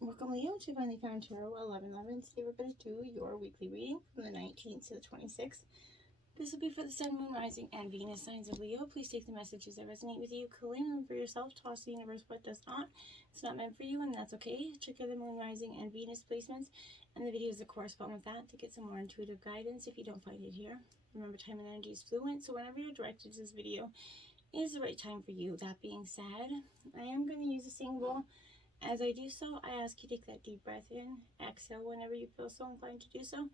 Welcome, Leo, to Finally Found Tarot 1111. Today we're going to do your weekly reading from the 19th to the 26th. This will be for the Sun, Moon, Rising, and Venus signs of Leo. Please take the messages that resonate with you, claim them for yourself, toss the universe what does not. It's not meant for you, and that's okay. Check out the Moon, Rising, and Venus placements and the videos that correspond with that to get some more intuitive guidance if you don't find it here. Remember, time and energy is fluent, so whenever you're directed to this video is the right time for you. That being said, I am going to use a single. As I do so, I ask you to take that deep breath in, exhale whenever you feel so inclined to do so.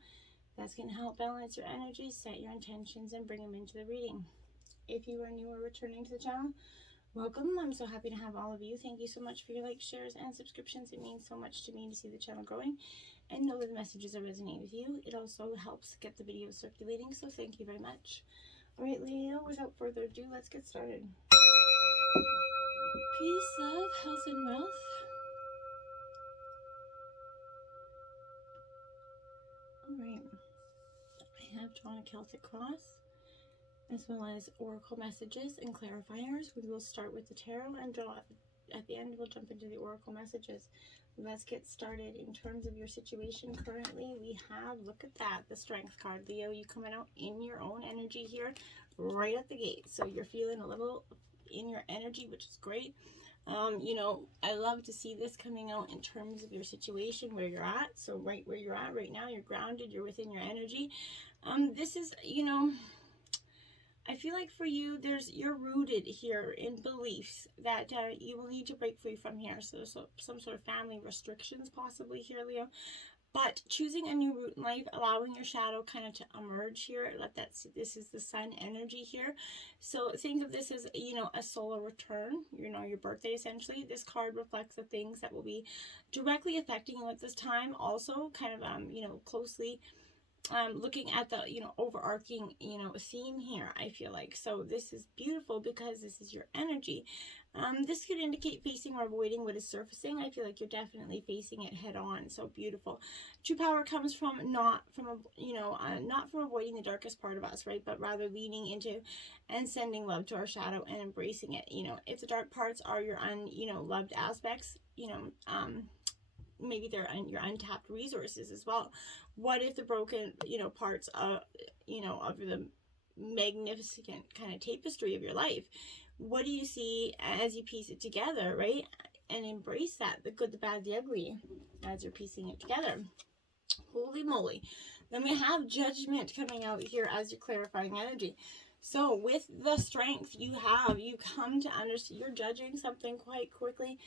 That's going to help balance your energy, set your intentions, and bring them into the reading. If you are new or returning to the channel, welcome. I'm so happy to have all of you. Thank you so much for your likes, shares, and subscriptions. It means so much to me to see the channel growing and know that the messages are resonating with you. It also helps get the videos circulating, so thank you very much. All right, Leo, without further ado, let's get started. Peace, love, health, and wealth. Alright, I have drawn a Celtic cross, as well as oracle messages and clarifiers. We will start with the tarot and draw at the end. We'll jump into the oracle messages. Let's get started. In terms of your situation currently, we have, look at that, the Strength card. Leo, you coming out in your own energy here, right at the gate. So you're feeling a little in your energy, which is great. You know, I love to see this coming out in terms of your situation, where you're at. So right where you're at right now, you're grounded, you're within your energy. This is, you know, I feel like for you, you're rooted here in beliefs that you will need to break free from here. So some sort of family restrictions possibly here, Leo. But choosing a new route in life, allowing your shadow kind of to emerge here. This is the sun energy here. So think of this as, you know, a solar return, you know, your birthday essentially. This card reflects the things that will be directly affecting you at this time. Also kind of, you know, closely looking at the, you know, overarching, you know, theme here, I feel like. So this is beautiful because this is your energy. This could indicate facing or avoiding what is surfacing. I feel like you're definitely facing it head on. So beautiful. True power comes from not from avoiding the darkest part of us, right? But rather leaning into and sending love to our shadow and embracing it. You know, if the dark parts are your loved aspects, you know, maybe they're your untapped resources as well. What if the broken, you know, parts of, you know, of the magnificent kind of tapestry of your life, what do you see as you piece it together, right? And embrace that, the good, the bad, the ugly, as you're piecing it together. Holy moly. Then we have judgment coming out here as your clarifying energy. So with the strength you come to understand, you're judging something quite quickly.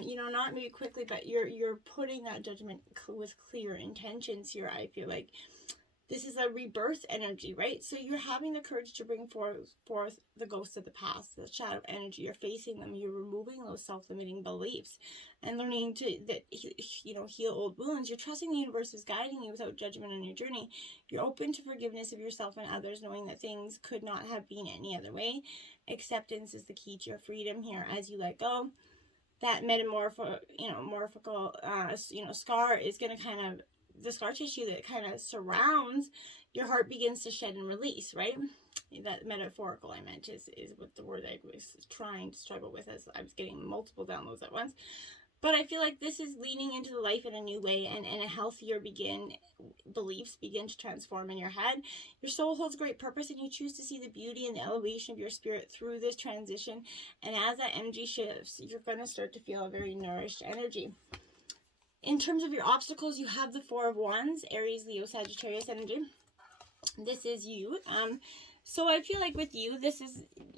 You know, not maybe quickly, but you're putting that judgment with clear intentions here. I feel like this is a rebirth energy, right? So you're having the courage to bring forth the ghosts of the past, the shadow energy. You're facing them. You're removing those self-limiting beliefs and learning to, you know, heal old wounds. You're trusting the universe is guiding you without judgment on your journey. You're open to forgiveness of yourself and others, knowing that things could not have been any other way. Acceptance is the key to your freedom here as you let go. That metamorphical, scar is going to kind of, the scar tissue that kind of surrounds your heart begins to shed and release, right? That metaphorical I meant is what the word I was trying to struggle with as I was getting multiple downloads at once. But I feel like this is leaning into the life in a new way, and a healthier beliefs begin to transform in your head. Your soul holds great purpose, and you choose to see the beauty and the elevation of your spirit through this transition. And as that energy shifts, you're going to start to feel a very nourished energy. In terms of your obstacles, you have the Four of Wands, Aries, Leo, Sagittarius energy. This is you. So I feel like with you,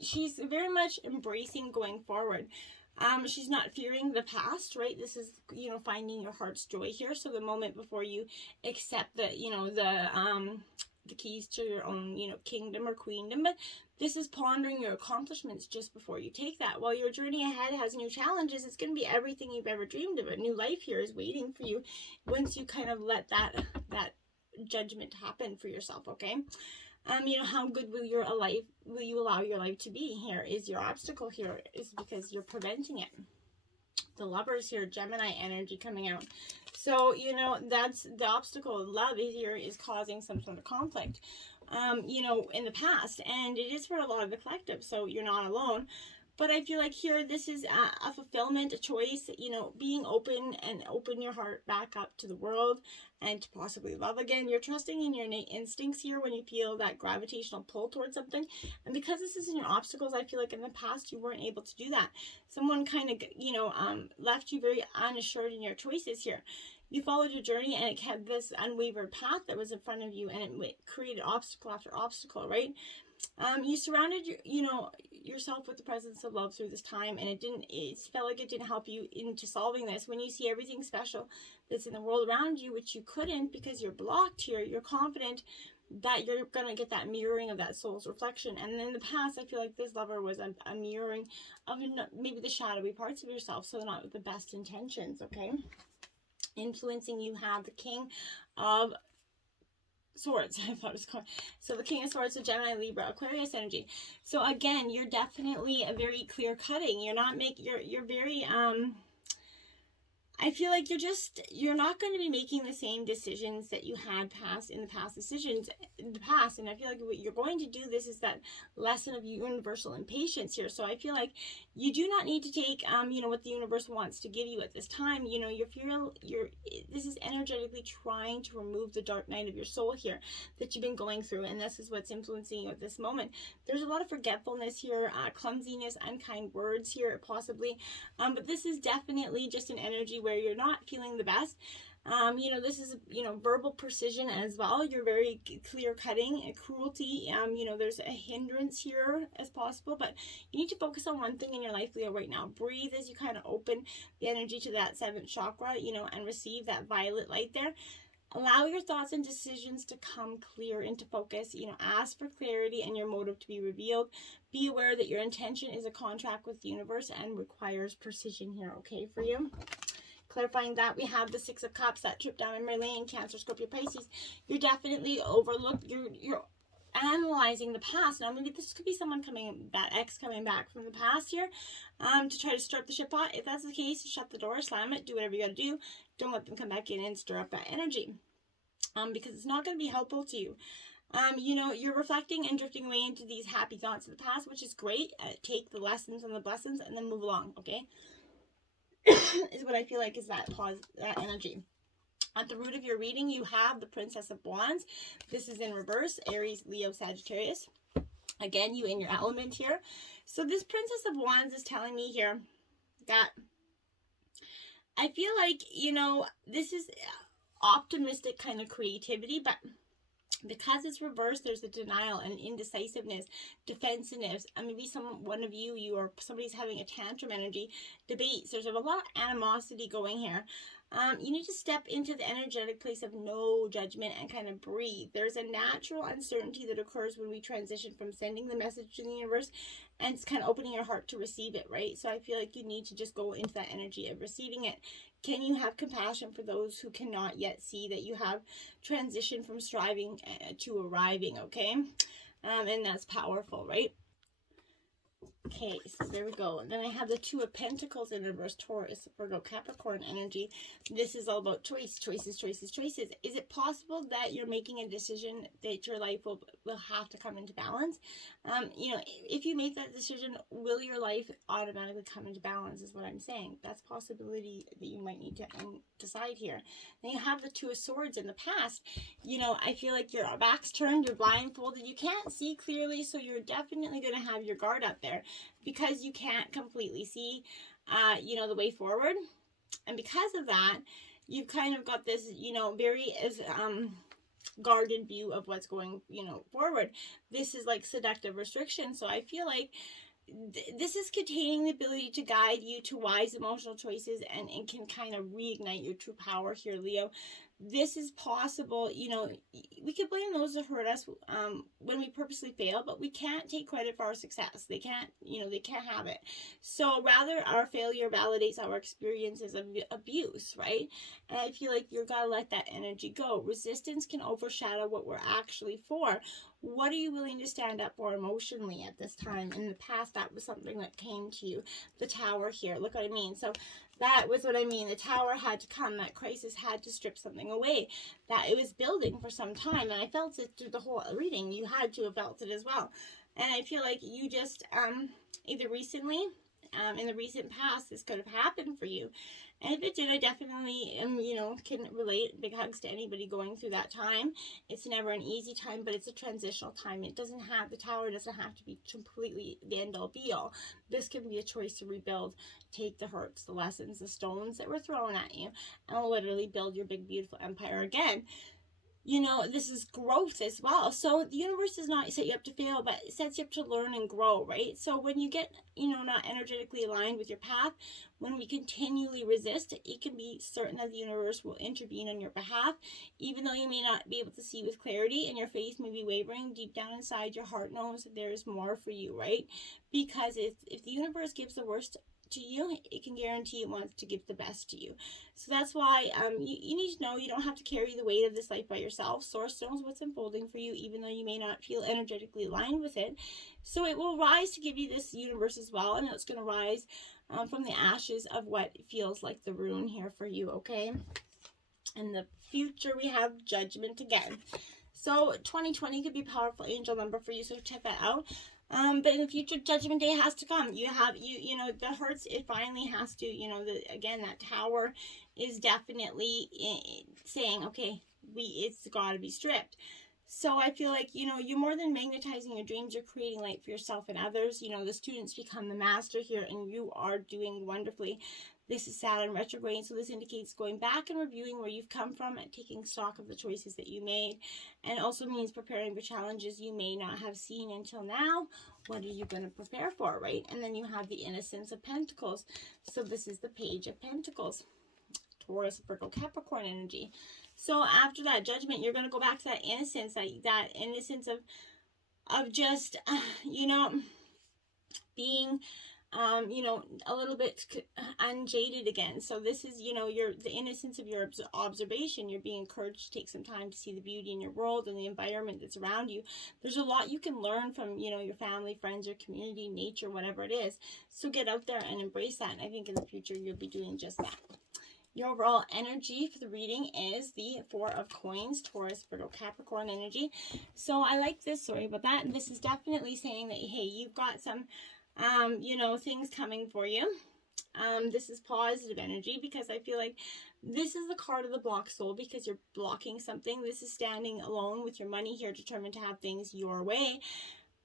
she's very much embracing going forward. She's not fearing the past, right? This is, you know, finding your heart's joy here. So the moment before you accept the, you know, the keys to your own, you know, kingdom or queendom, but this is pondering your accomplishments just before you take that. While your journey ahead has new challenges, it's going to be everything you've ever dreamed of. A new life here is waiting for you once you kind of let that judgment happen for yourself, okay? You know, how good will you allow your life to be? Here is your obstacle here, is because you're preventing it. The Lovers here, Gemini energy coming out. So, you know, that's the obstacle. Love here is causing some sort of conflict, you know, in the past. And it is for a lot of the collective, so you're not alone. But I feel like here, this is a fulfillment, a choice, you know, being open and open your heart back up to the world and to possibly love again. You're trusting in your innate instincts here when you feel that gravitational pull towards something. And because this isn't your obstacles, I feel like in the past you weren't able to do that. Someone kind of, you know, left you very unassured in your choices here. You followed your journey and it kept this unwavered path that was in front of you, and it created obstacle after obstacle, right? You surrounded yourself with the presence of love through this time, and it felt like it didn't help you into solving this. When you see everything special that's in the world around you, which you couldn't because you're blocked here, you're confident that you're going to get that mirroring of that soul's reflection. And in the past, I feel like this lover was a mirroring of maybe the shadowy parts of yourself, so not with the best intentions, okay? Influencing you have the King of Swords. I thought it was called. So the King of Swords, so Gemini, Libra, Aquarius energy. So again, you're definitely a very clear cutting. You're very I feel like you're not going to be making the same decisions that you had in the past decisions in the past. And I feel like what you're going to do, this is that lesson of universal impatience here. So I feel like you do not need to take, what the universe wants to give you at this time. You know, this is energetically trying to remove the dark night of your soul here that you've been going through. And this is what's influencing you at this moment. There's a lot of forgetfulness here, clumsiness, unkind words here, possibly. But this is definitely just an energy where you're not feeling the best. This is, verbal precision as well. You're very clear cutting and cruelty. There's a hindrance here as possible, but you need to focus on one thing in your life, Leo, right now. Breathe as you kind of open the energy to that 7th chakra, and receive that violet light there. Allow your thoughts and decisions to come clear into focus. Ask for clarity and your motive to be revealed. Be aware that your intention is a contract with the universe and requires precision here, okay, for you. Clarifying that, we have the 6 of Cups, that trip down memory lane, Cancer, Scorpio, Pisces. You're definitely overlooked. You're analyzing the past. Now, maybe this could be that ex coming back from the past here to try to start the ship on. If that's the case, shut the door, slam it, do whatever you got to do. Don't let them come back in and stir up that energy because it's not going to be helpful to you. You're reflecting and drifting away into these happy thoughts of the past, which is great. Take the lessons and the blessings and then move along, okay? Is what I feel like is that energy. At the root of your reading, you have the Princess of Wands. This is in reverse, Aries, Leo, Sagittarius. Again, you in your element here. So this Princess of Wands is telling me here that I feel like, this is optimistic kind of creativity, but because it's reversed, there's a denial and indecisiveness, defensiveness. Maybe one of you or somebody's having a tantrum energy, debates. There's a lot of animosity going here. You need to step into the energetic place of no judgment and kind of breathe. There's a natural uncertainty that occurs when we transition from sending the message to the universe and it's kind of opening your heart to receive it, right? So I feel like you need to just go into that energy of receiving it. Can you have compassion for those who cannot yet see that you have transitioned from striving to arriving, okay? And that's powerful, right? Okay, so there we go. And then I have the 2 of Pentacles in reverse, Taurus, Virgo, Capricorn energy. This is all about choices. Is it possible that you're making a decision that your life will have to come into balance? If you make that decision, will your life automatically come into balance is what I'm saying. That's a possibility that you might need to decide here. Then you have the 2 of Swords in the past. I feel like your back's turned, you're blindfolded, you can't see clearly, so you're definitely going to have your guard up there because you can't completely see, the way forward. And because of that, you've kind of got this, very guarded view of what's going, forward. This is like seductive restriction. So I feel like this is containing the ability to guide you to wise emotional choices and can kind of reignite your true power here, Leo. This is possible, we could blame those that hurt us when we purposely fail, but we can't take credit for our success. They can't, they can't have it. So rather, our failure validates our experiences of abuse, right? And I feel like you've got to let that energy go. Resistance can overshadow what we're actually for. What are you willing to stand up for emotionally at this time? In the past, that was something that came to you. The Tower here, look what I mean. So that was what I mean. The Tower had to come. That crisis had to strip something away. That it was building for some time. And I felt it through the whole reading. You had to have felt it as well. And I feel like you just, either recently, in the recent past, this could have happened for you. And if it did, I definitely can relate. Big hugs to anybody going through that time. It's never an easy time, but it's a transitional time. The tower doesn't have to be completely the end all be all. This can be a choice to rebuild, take the hurts, the lessons, the stones that were thrown at you, and literally build your big, beautiful empire again. This is growth as well. So the universe does not set you up to fail, but it sets you up to learn and grow, right? So when you get, not energetically aligned with your path, when we continually resist, it can be certain that the universe will intervene on your behalf, even though you may not be able to see with clarity and your faith may be wavering. Deep down inside, your heart knows that there is more for you, right? Because if the universe gives the worst to you, it can guarantee it wants to give the best to you. So that's why you need to know you don't have to carry the weight of this life by yourself. Source knows what's unfolding for you, even though you may not feel energetically aligned with it. So it will rise to give you this universe as well, and it's going to rise from the ashes of what feels like the ruin here for you, okay? In the future, we have Judgment again. So 2020 could be a powerful angel number for you, so check that out. But in the future, Judgment Day has to come. You the hurts, it finally has to, again, that tower is definitely saying, okay, it's got to be stripped. So I feel like, you're more than magnetizing your dreams, you're creating light for yourself and others. The students become the master here, and you are doing wonderfully. This is Saturn retrograde, so this indicates going back and reviewing where you've come from and taking stock of the choices that you made. And also means preparing for challenges you may not have seen until now. What are you going to prepare for, right? And then you have the Innocence of Pentacles. So this is the Page of Pentacles. Taurus, Virgo, Capricorn energy. So after that Judgment, you're going to go back to that innocence, that innocence of just, being a little bit unjaded again. So this is, the innocence of your observation. You're being encouraged to take some time to see the beauty in your world and the environment that's around you. There's a lot you can learn from, your family, friends, your community, nature, whatever it is. So get out there and embrace that. And I think in the future, you'll be doing just that. Your overall energy for the reading is the Four of Coins, Taurus, Virgo, Capricorn energy. So I like this. Sorry about that. This is definitely saying that, hey, you've got some things coming for you. This is positive energy, because I feel like this is the card of the block soul, because you're blocking something. This is standing alone with your money here, determined to have things your way.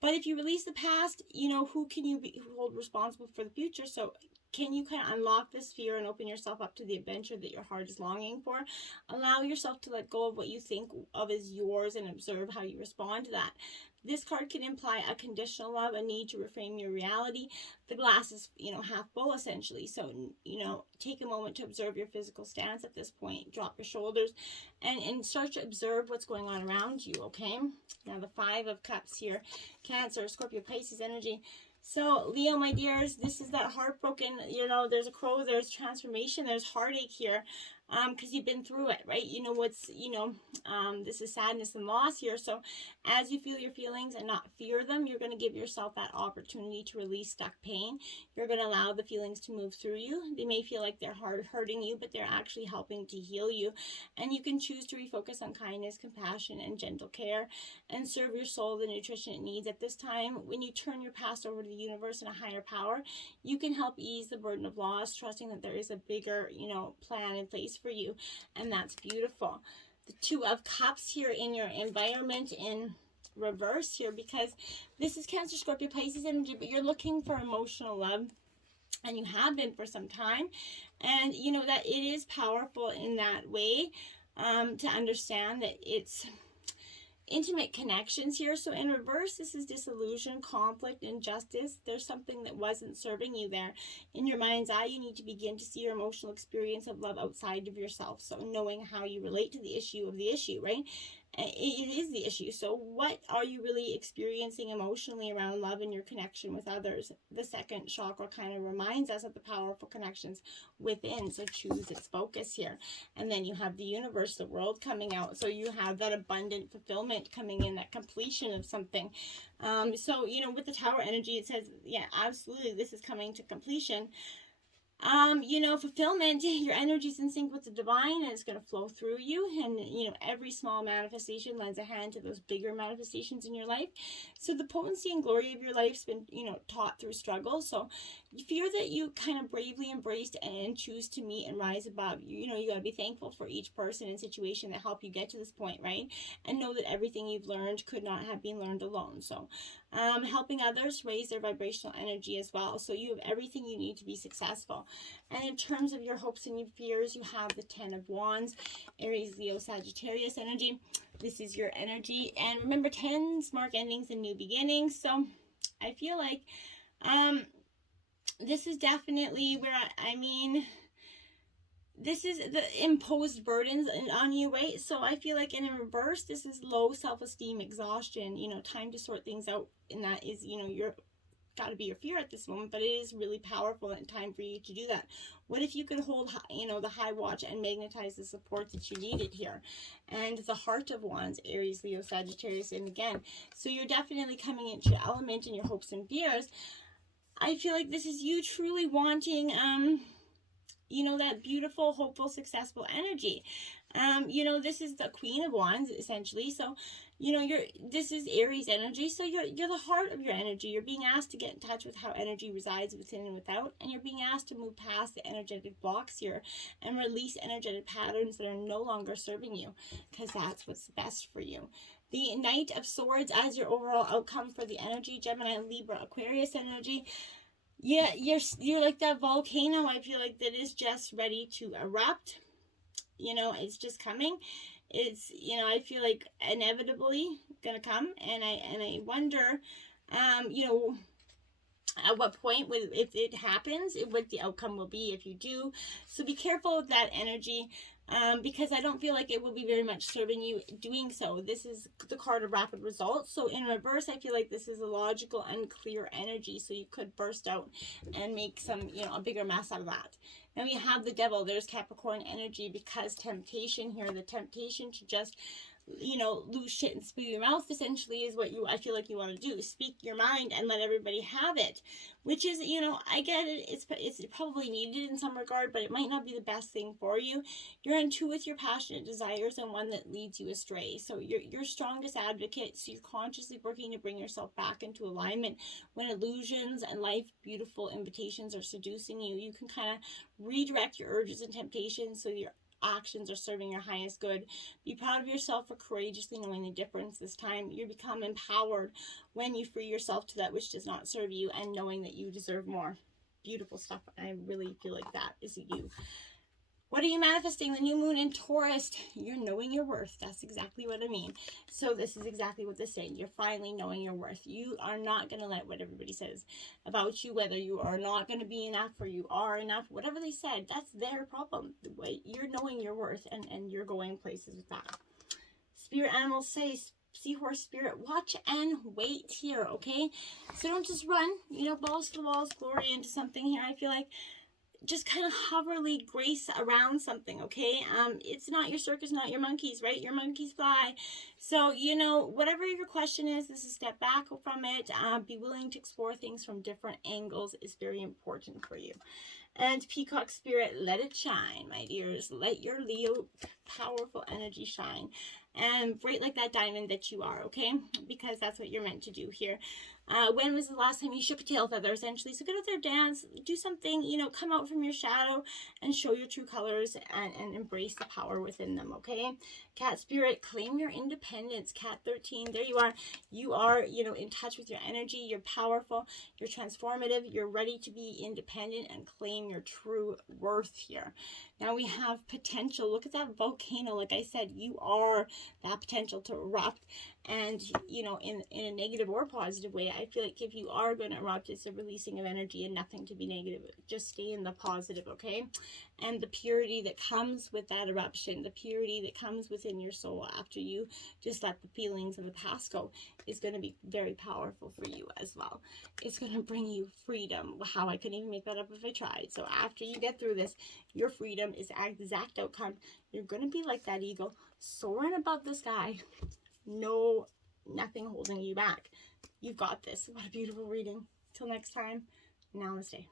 But if you release the past, who can you hold responsible for the future? So can you kind of unlock this fear and open yourself up to the adventure that your heart is longing for? Allow yourself to let go of what you think of as yours and observe how you respond to that. This card can imply a conditional love, a need to reframe your reality. The glass is, half full essentially. So, take a moment to observe your physical stance at this point. Drop your shoulders and start to observe what's going on around you, okay? Now the Five of Cups here. Cancer, Scorpio, Pisces energy. So, Leo, my dears, this is that heartbroken, there's a crow, there's transformation, there's heartache here, because you've been through it, right? This is sadness and loss here. So as you feel your feelings and not fear them, you're going to give yourself that opportunity to release stuck pain. You're going to allow the feelings to move through you. They may feel like they're hurting you, but they're actually helping to heal you. And you can choose to refocus on kindness, compassion, and gentle care, and serve your soul the nutrition it needs. At this time, when you turn your past over to the universe and a higher power, you can help ease the burden of loss, trusting that there is a bigger, plan in place for you. And that's beautiful. The Two of Cups here in your environment in reverse here, because this is Cancer, Scorpio, Pisces energy, but you're looking for emotional love, and you have been for some time. And that it is powerful in that way, to understand that it's intimate connections here. So in reverse, this is disillusion, conflict, injustice. There's something that wasn't serving you there. In your mind's eye, you need to begin to see your emotional experience of love outside of yourself. So knowing how you relate to the issue of the issue, right? It is the issue. So what are you really experiencing emotionally around love and your connection with others? The second chakra kind of reminds us of the powerful connections within. So choose its focus here. And then you have the universe, the world coming out. So you have that abundant fulfillment coming in, that completion of something. So, with the Tower energy, it says, yeah, absolutely, this is coming to completion. You know, fulfillment, your energy's in sync with the divine and it's going to flow through you. And, you know, every small manifestation lends a hand to those bigger manifestations in your life. So the potency and glory of your life's been, you know, taught through struggle. So you fear that you kind of bravely embraced and choose to meet and rise above. You know, you got to be thankful for each person and situation that helped you get to this point, right? And know that everything you've learned could not have been learned alone. So helping others raise their vibrational energy as well. So you have everything you need to be successful. And in terms of your hopes and your fears, you have the 10 of Wands, Aries, Leo, Sagittarius energy. This is your energy. And remember, 10s mark endings and new beginnings. So I feel like this is definitely where, I mean, this is the imposed burdens on you, right? So I feel like in reverse, this is low self-esteem, exhaustion, you know, time to sort things out. And that is, you know, you're got to be your fear at this moment, but it is really powerful and time for you to do that. What if you could hold, you know, the high watch and magnetize the support that you needed here? And the Heart of Wands, Aries, Leo, Sagittarius, and again, so you're definitely coming into your element and your hopes and fears. I feel like this is you truly wanting, you know, that beautiful, hopeful, successful energy. You know, this is the Queen of Wands, essentially. So, you know, this is Aries energy. So you're the heart of your energy. You're being asked to get in touch with how energy resides within and without. And you're being asked to move past the energetic blocks here and release energetic patterns that are no longer serving you, because that's what's best for you. The Knight of Swords as your overall outcome for the energy, Gemini, Libra, Aquarius energy. Yeah, you're like that volcano. I feel like that is just ready to erupt. You know, it's just coming. It's, you know, I feel like inevitably gonna come, and I wonder, you know, at what point, if it happens, what the outcome will be if you do. So be careful with that energy, because I don't feel like it will be very much serving you doing so. This is the card of rapid results. So in reverse, I feel like this is a logical, unclear energy. So you could burst out and make some, you know, a bigger mess out of that. Then we have the Devil. There's Capricorn energy, because temptation here, the temptation to just, you know, lose shit and spew your mouth essentially is what I feel like you want to do. Speak your mind and let everybody have it, which is, you know, I get it. It's probably needed in some regard, but it might not be the best thing for you. You're in tune with your passionate desires and one that leads you astray. So you're your strongest advocate. So you're consciously working to bring yourself back into alignment. When illusions and life beautiful invitations are seducing you, you can kind of redirect your urges and temptations so your actions are serving your highest good. Be proud of yourself for courageously knowing the difference this time. You become empowered when you free yourself to that which does not serve you and knowing that you deserve more. Beautiful stuff. I really feel like that is you. What are you manifesting? The new moon in Taurus. You're knowing your worth. That's exactly what I mean. So this is exactly what this is saying. You're finally knowing your worth. You are not going to let what everybody says about you, whether you are not going to be enough or you are enough, whatever they said, that's their problem. You're knowing your worth, and you're going places with that. Spirit animals say, seahorse spirit, watch and wait here, okay? So don't just run, you know, balls to the walls, glory into something here. I feel like just kind of hoverly grace around something, okay? It's not your circus, not your monkeys, right? Your monkeys fly. So, you know, whatever your question is, this is step back from it. Be willing to explore things from different angles is very important for you. And Peacock Spirit, let it shine, my dears. Let your Leo powerful energy shine. And bright like that diamond that you are, okay? Because that's what you're meant to do here. When was the last time you shook a tail feather, essentially? So get out there, dance, do something, you know, come out from your shadow and show your true colors and embrace the power within them, okay? Cat Spirit, claim your independence. Cat 13, there you are. You are, you know, in touch with your energy. You're powerful. You're transformative. You're ready to be independent and claim your true worth here. Now we have potential. Look at that volcano. Like I said, you are that potential to erupt. And, you know, in a negative or positive way, I feel like if you are going to erupt, it's a releasing of energy and nothing to be negative. Just stay in the positive, okay? And the purity that comes with that eruption, the purity that comes within your soul after you just let the feelings of the past go, is going to be very powerful for you as well. It's going to bring you freedom. Wow, I couldn't even make that up if I tried. So after you get through this, your freedom is the exact outcome. You're going to be like that eagle, soaring above the sky. No, nothing holding you back. You've got this. What a beautiful reading. Till next time, namaste.